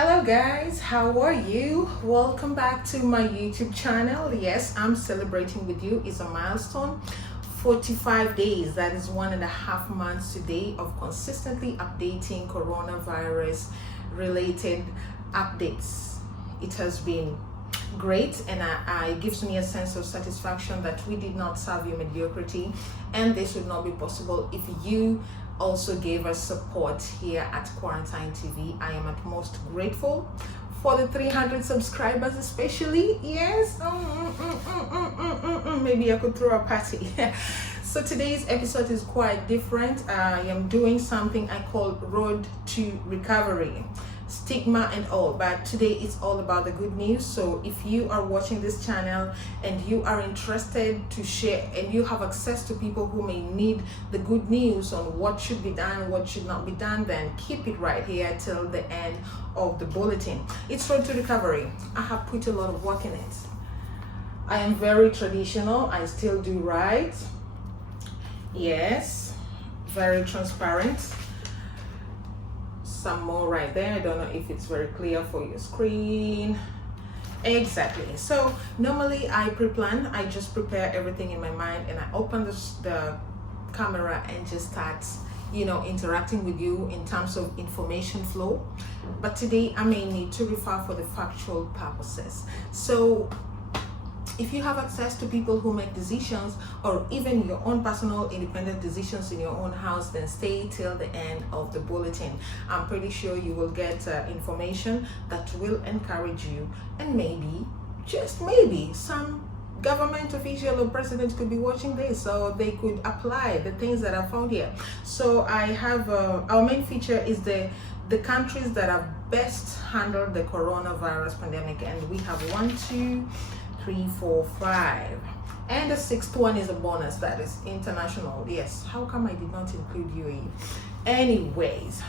Hello guys, how are you? Welcome back to my YouTube channel. Yes, I'm celebrating with you. It's a milestone. 45 days, that is 1.5 months today of consistently updating coronavirus related updates. It has been great, and it gives me a sense of satisfaction that we did not serve you mediocrity, and this would not be possible if you also gave us support here at Quarantine TV. I am at most grateful for the 300 subscribers, especially. Yes, maybe I could throw a party. So today's episode is quite different. I am doing something I call Road to Recovery, stigma and all, but today it's all about the good news. So if you are watching this channel and you are interested to share and you have access to people who may need the good news on what should be done, what should not be done, then keep it right here till the end of the bulletin. It's Road to Recovery. I have put a lot of work in it. I am very traditional. I still do right. Yes, very transparent. Some more right there. I don't know if it's very clear for your screen. Exactly. So normally I pre-plan. I just prepare everything in my mind and I open the camera and just start interacting with you in terms of information flow. But today I may need to refer for the factual purposes. So if you have access to people who make decisions or even your own personal independent decisions in your own house, then stay till the end of the bulletin. I'm pretty sure you will get information that will encourage you, and maybe, just maybe, some government official or president could be watching this, so they could apply the things that I found here. So I have our main feature is the countries that have best handled the coronavirus pandemic, and we have 1, 2, 3, 4, 5, and the 6th one is a bonus, that is international. Yes, how come I did not include UAE? Anyways,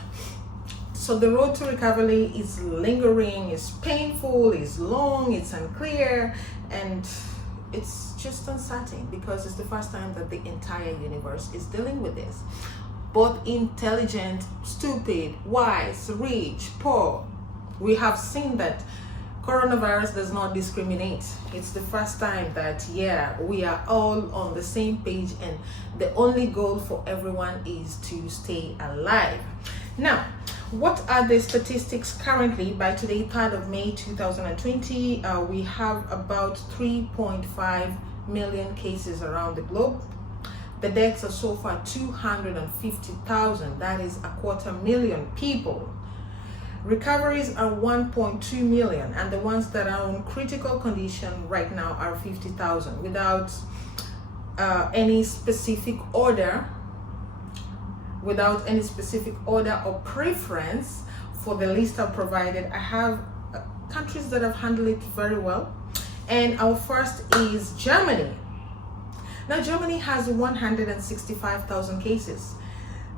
so the road to recovery is lingering, is painful, is long, it's unclear, and it's just uncertain because it's the first time that the entire universe is dealing with this. Both intelligent, stupid, wise, rich, poor. We have seen that coronavirus does not discriminate. It's the first time that, we are all on the same page, and the only goal for everyone is to stay alive. Now, what are the statistics currently? By today, 3rd of May 2020, we have about 3.5 million cases around the globe. The deaths are so far 250,000. That is 250,000 people. Recoveries are 1.2 million, and the ones that are on critical condition right now are 50,000. Without any specific order, or preference for the list I've provided, I have countries that have handled it very well. And our first is Germany. Now, Germany has 165,000 cases,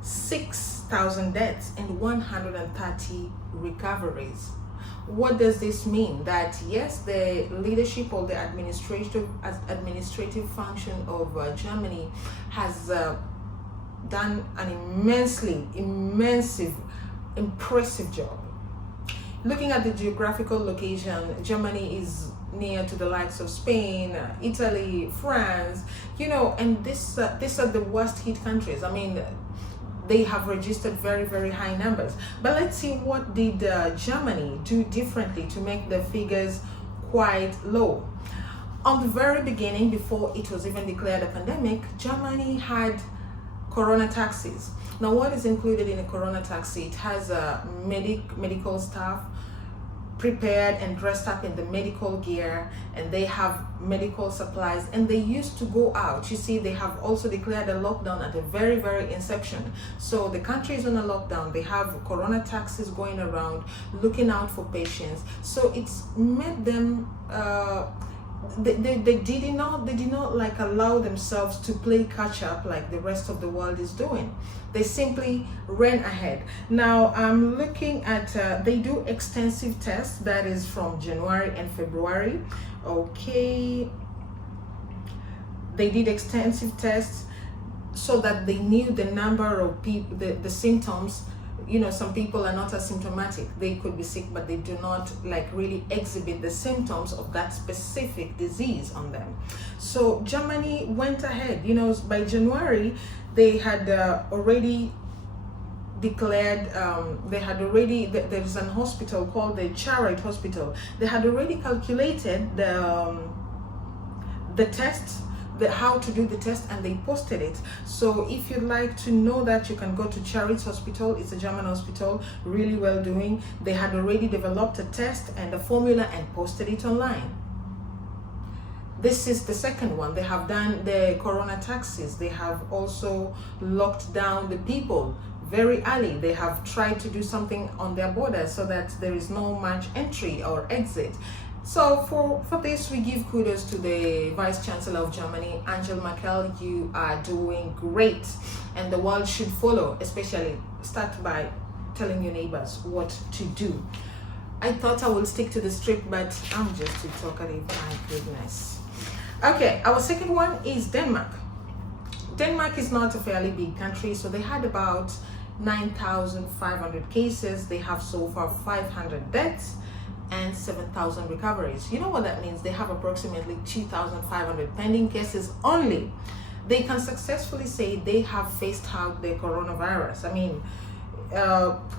6,000 deaths, and 130 recoveries. What does this mean? That yes, the leadership or the administrative function of Germany has done an impressive job. Looking at the geographical location, Germany is near to the likes of Spain, Italy, France, and these are the worst hit countries. I mean, they have registered very, very high numbers. But let's see, what did Germany do differently to make the figures quite low? On the very beginning, before it was even declared a pandemic, Germany had corona taxis. Now, what is included in a corona taxi? It has medical staff prepared and dressed up in the medical gear, and they have medical supplies, and they used to go out. You see, they have also declared a lockdown at the very, very inception. So the country is on a lockdown. They have corona taxis going around looking out for patients. So it's made them they did not like allow themselves to play catch up like the rest of the world is doing. They simply ran ahead. Now I'm looking at they do extensive tests, that is from January and February. Okay, they did extensive tests so that they knew the number of people, the symptoms you know, some people are not asymptomatic. They could be sick, but they do not like really exhibit the symptoms of that specific disease on them. So Germany went ahead, you know, by January they had already declared, there is an hospital called the ctritic hospital. They had already calculated the test, how to do the test, and they posted it. So if you'd like to know that, you can go to ctritic hospital. It's a German hospital, really well doing. They had already developed a test and a formula and posted it online. This is the second one. They have done the corona taxes. They have also locked down the people very early. They have tried to do something on their borders so that there is no much entry or exit. So for this, we give kudos to the Vice Chancellor of Germany, Angela Merkel. You are doing great, and the world should follow, especially start by telling your neighbors what to do. I thought I would stick to the script, but I'm just too talkative, my goodness. Okay, our second one is Denmark. Denmark is not a fairly big country, so they had about 9,500 cases. They have so far 500 deaths and 7,000 recoveries. You know what that means? They have approximately 2,500 pending cases only. They can successfully say they have phased out the coronavirus. I mean,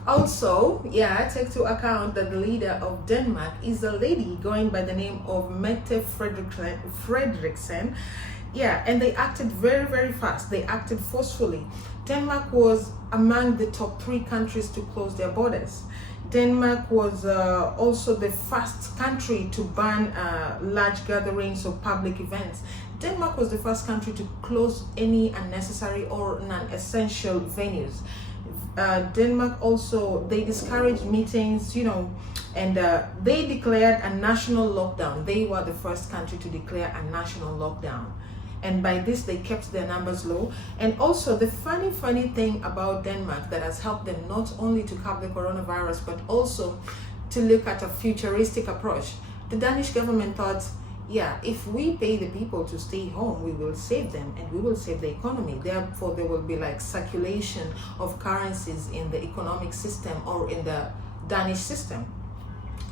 also, yeah, take to account that the leader of Denmark is a lady going by the name of Mette Frederiksen. Yeah, and they acted very, very fast. They acted forcefully. Denmark was among the top 3 countries to close their borders. Denmark was also the first country to ban large gatherings or public events. Denmark was the first country to close any unnecessary or non-essential venues. Denmark also, they discouraged meetings, you know, and they declared a national lockdown. They were the first country to declare a national lockdown. And by this, they kept their numbers low. And also the funny thing about Denmark that has helped them not only to curb the coronavirus, but also to look at a futuristic approach. The Danish government thought, yeah, if we pay the people to stay home, we will save them and we will save the economy. Therefore, there will be like circulation of currencies in the economic system or in the Danish system.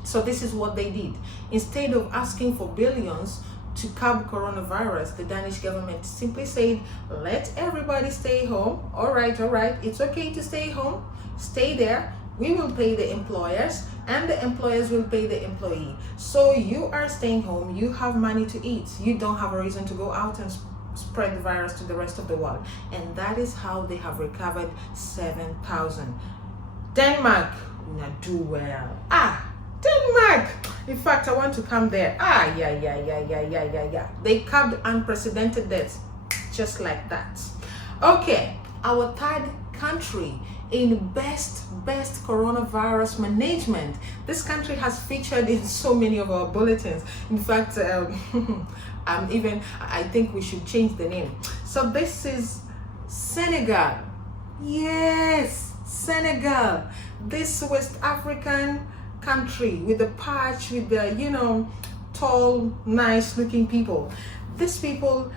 So this is what they did. Instead of asking for billions to curb coronavirus, the Danish government simply said, let everybody stay home. All right, it's okay to stay home, stay there. We will pay the employers and the employers will pay the employee. So you are staying home, you have money to eat, you don't have a reason to go out and spread the virus to the rest of the world. And that is how they have recovered 7,000. Denmark, not do well. Denmark! In fact, I want to come there. Yeah. They curbed unprecedented deaths just like that. Okay, our third country in best coronavirus management. This country has featured in so many of our bulletins. In fact, I think we should change the name. So this is Senegal. Yes, Senegal. This West African country with the patch, with the, you know, tall, nice looking people. These people,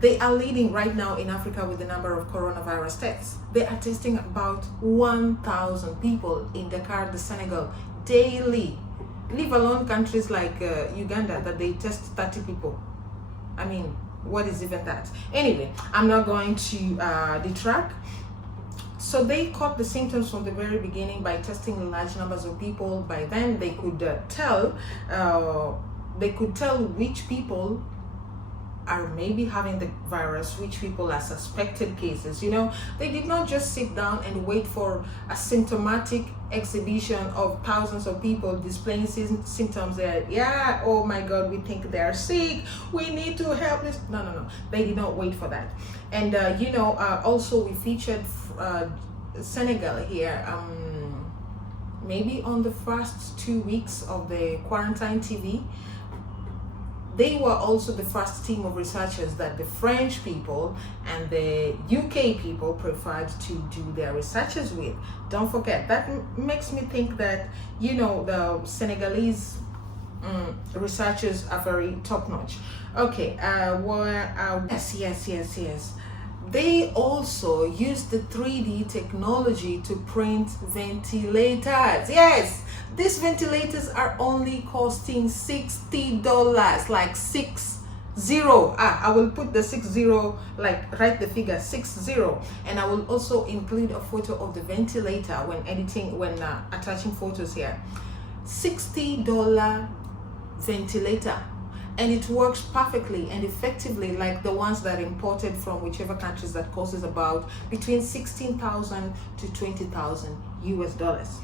they are leading right now in Africa with the number of coronavirus tests. They are testing about 1,000 people in Dakar, the Senegal, daily. Leave alone countries like Uganda that they test 30 people. I mean, what is even that? Anyway, I'm not going to detract. So they caught the symptoms from the very beginning by testing large numbers of people. By then, they could tell which people are maybe having the virus, which people are suspected cases. You know, they did not just sit down and wait for a symptomatic exhibition of thousands of people displaying symptoms that, yeah, oh my God, we think they are sick, we need to help this. No, they did not wait for that. And you know, also we featured Senegal here, maybe on the first 2 weeks of the quarantine TV. They were also the first team of researchers that the French people and the UK people preferred to do their researches with. Don't forget, that makes me think that, you know, the Senegalese researchers are very top-notch. Okay, yes. they also use the 3D technology to print ventilators. Yes, these ventilators are only costing $60, like 60. I will put the 60, like write the figure 60, and I will also include a photo of the ventilator when editing, when attaching photos here. $60 ventilator, and it works perfectly and effectively like the ones that are imported from whichever countries, that costs about between 16,000 to 20,000 US dollars.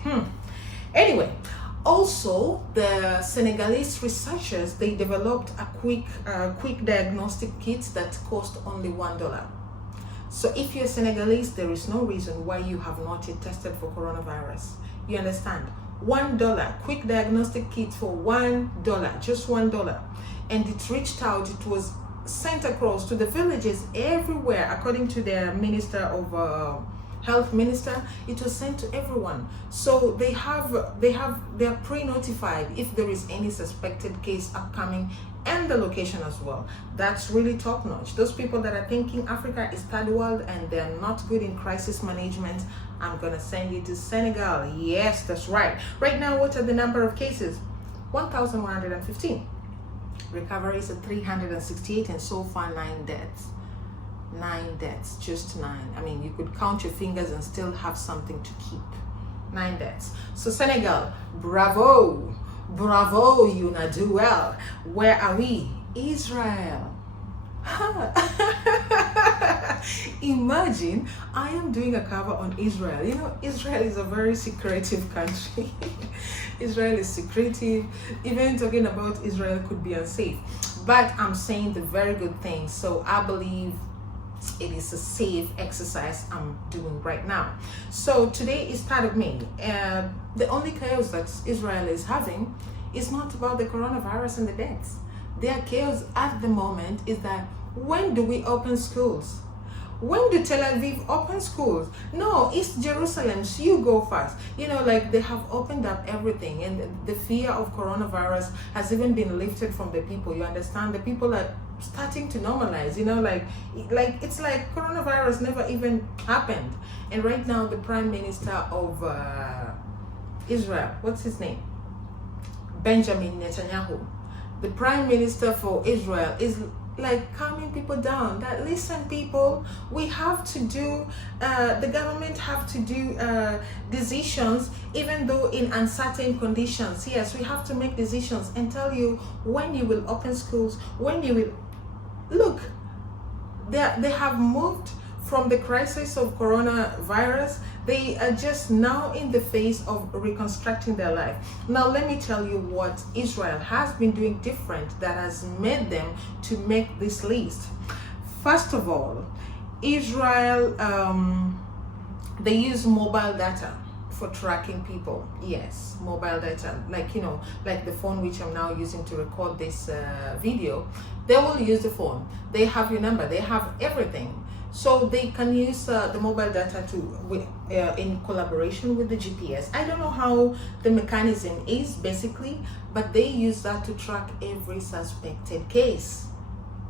Anyway, also the Senegalese researchers, they developed a quick diagnostic kit that cost only $1. So if you're Senegalese, there is no reason why you have not yet tested for coronavirus. You understand? $1 quick diagnostic kit for $1, just $1. And it reached out, it was sent across to the villages everywhere. According to their minister of health minister, it was sent to everyone. So they are pre-notified if there is any suspected case upcoming, and the location as well. That's really top notch. Those people that are thinking Africa is third world and they're not good in crisis management, I'm gonna send you to Senegal. Yes, that's right. Right now, what are the number of cases? 1,115. Recoveries at 368, and so far 9 deaths. 9 deaths, just 9. I mean, you could count your fingers and still have something to keep. 9 deaths. So Senegal, bravo, bravo, you na do well. Where are we? Israel. Imagine I am doing a cover on Israel. You know, Israel is a very secretive country. Israel is secretive. Even talking about Israel could be unsafe, but I'm saying the very good things. So I believe it is a safe exercise I'm doing right now. So today is 3rd of May. The only chaos that Israel is having is not about the coronavirus and the deaths. Their chaos at the moment is that, when do we open schools? When do Tel Aviv open schools? No, East Jerusalem, so you go first. You know, like they have opened up everything, and the fear of coronavirus has even been lifted from the people. You understand? The people are starting to normalize, you know, like it's like coronavirus never even happened. And right now, the Prime Minister of Israel, what's his name? Benjamin Netanyahu. The Prime Minister for Israel is like calming people down, that listen people, we have to do the government have to do decisions even though in uncertain conditions. Yes, we have to make decisions and tell you when you will open schools, when you will look. They have moved from the crisis of coronavirus. They are just now in the phase of reconstructing their life. Now, let me tell you what Israel has been doing different that has made them to make this list. First of all, Israel, they use mobile data for tracking people. Yes, mobile data, like, you know, like the phone which I'm now using to record this video. They will use the phone. They have your number. They have everything. So they can use the mobile data in collaboration with the GPS. I don't know how the mechanism is basically, but they use that to track every suspected case.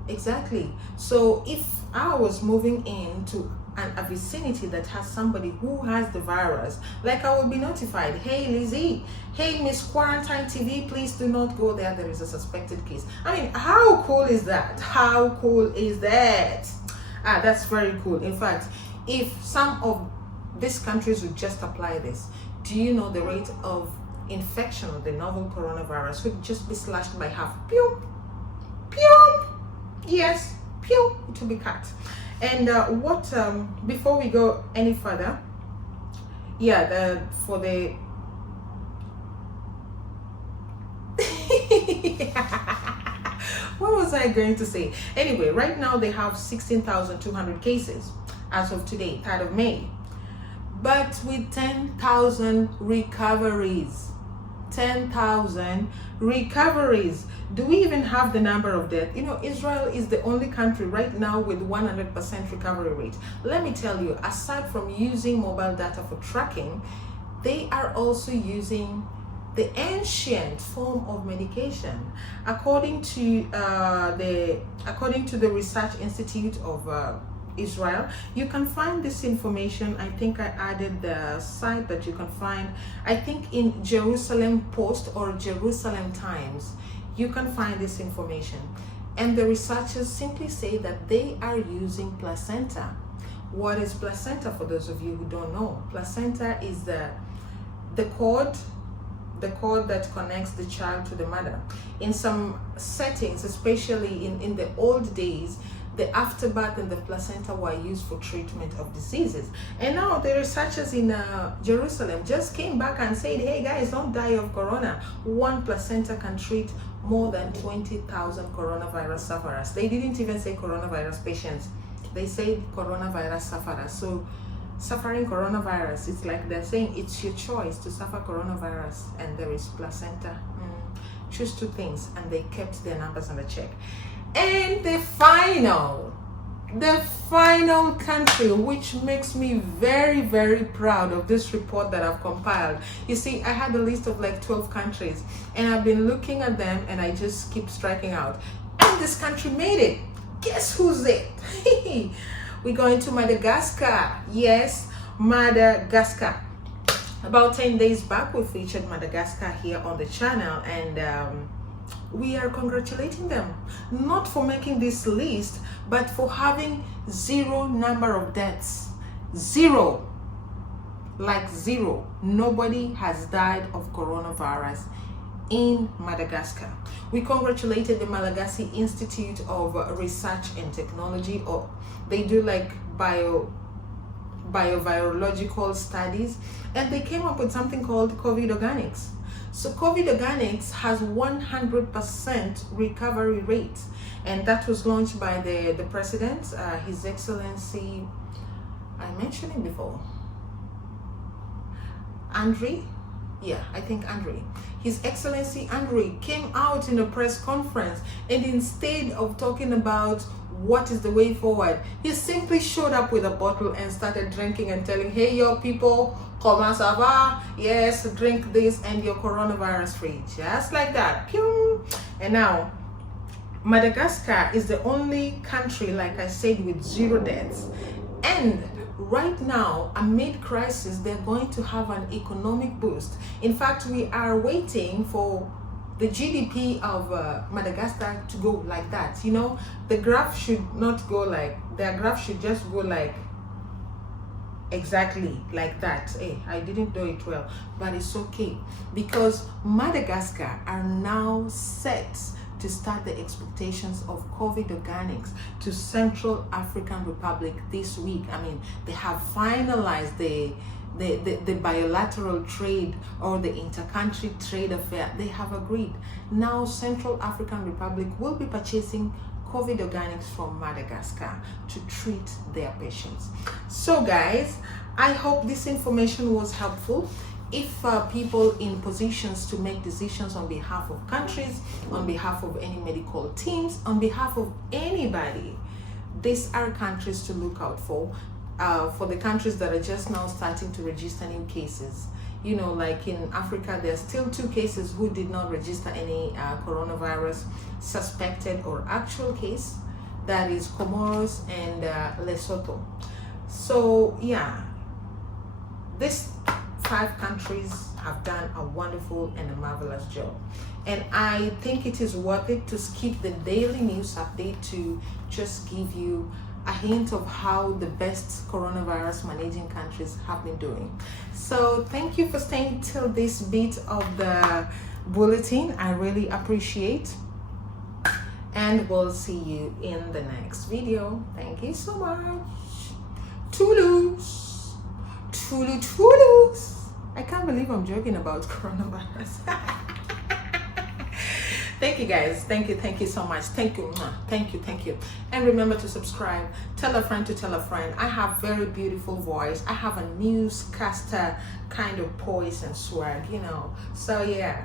Exactly. So if I was moving into a vicinity that has somebody who has the virus, like I will be notified, hey Lizzie, hey Miss Quarantine TV, please do not go there, there is a suspected case. I mean, how cool is that? How cool is that? That's very cool. In fact, if some of these countries would just apply this, do you know the rate of infection of the novel coronavirus would just be slashed by half? Pew, pew. Yes, pew, it will be cut. And before we go any further, what was I going to say? Anyway, right now they have 16,200 cases as of today, 3rd of May. But with 10,000 recoveries. 10,000 recoveries. Do we even have the number of deaths? You know, Israel is the only country right now with 100% recovery rate. Let me tell you, aside from using mobile data for tracking, they are also using the ancient form of medication. According to the Research Institute of Israel. You can find this information. I think I added the site that you can find, I think in Jerusalem Post or Jerusalem Times. You can find this information. And the researchers simply say that they are using placenta. What is placenta, for those of you who don't know? Placenta is the cord that connects the child to the mother. In some settings, especially in the old days, the afterbirth and the placenta were used for treatment of diseases. And now the researchers in Jerusalem just came back and said, hey guys, don't die of corona. One placenta can treat more than 20,000 coronavirus sufferers. They didn't even say coronavirus patients. They said coronavirus sufferers. So suffering coronavirus, it's like they're saying it's your choice to suffer coronavirus, and there is placenta. Choose two things, and they kept their numbers on the check. And the final country, which makes me very, very proud of this report that I've compiled. You see, I had a list of like 12 countries, and I've been looking at them, and I just keep striking out. And this country made it. Guess who's it? We're going to Madagascar. Yes, Madagascar. About 10 days back, we featured Madagascar here on the channel, and we are congratulating them, not for making this list, but for having zero number of deaths. Zero. Like zero. Nobody has died of coronavirus in Madagascar. We congratulated the Malagasy Institute of Research and Technology, or they do like biovirological studies, and they came up with something called Covid Organics. So Covid Organics has 100% recovery rate, and that was launched by the president, His Excellency, I mentioned him before, Andre. Yeah, I think Andre. His Excellency Andre came out in a press conference, and instead of talking about what is the way forward, he simply showed up with a bottle and started drinking and telling, hey, yo people, comment ça va? Yes, drink this and you're coronavirus free. Just like that. Pew! And now, Madagascar is the only country, like I said, with zero deaths. And right now, amid crisis, they're going to have an economic boost. In fact, we are waiting for the GDP of Madagascar to go like that. You know, the graph should not go like, their graph should just go like exactly like that. Hey, I didn't do it well, but it's okay, because Madagascar are now set to start the expectations of Covid Organics to Central African Republic this week. I mean, they have finalized the bilateral trade or the intercountry trade affair. They have agreed. Now Central African Republic will be purchasing Covid Organics from Madagascar to treat their patients. So guys, I hope this information was helpful. If people in positions to make decisions on behalf of countries, on behalf of any medical teams, on behalf of anybody, these are countries to look out for. For the countries that are just now starting to register new cases. You know, like in Africa, there's still 2 cases who did not register any coronavirus suspected or actual case. That is Comoros and Lesotho. So yeah, these 5 countries have done a wonderful and a marvelous job. And I think it is worth it to skip the daily news update to just give you a hint of how the best coronavirus managing countries have been doing. So thank you for staying till this bit of the bulletin. I really appreciate, and we'll see you in the next video. Thank you so much. Toodles. Toodles. I can't believe I'm joking about coronavirus. Thank you guys. Thank you so much. Thank you. And remember to subscribe. Tell a friend to tell a friend. I have very beautiful voice. I have a newscaster kind of poise and swag, you know. So yeah,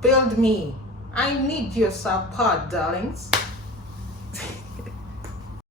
build me. I need your support, darlings.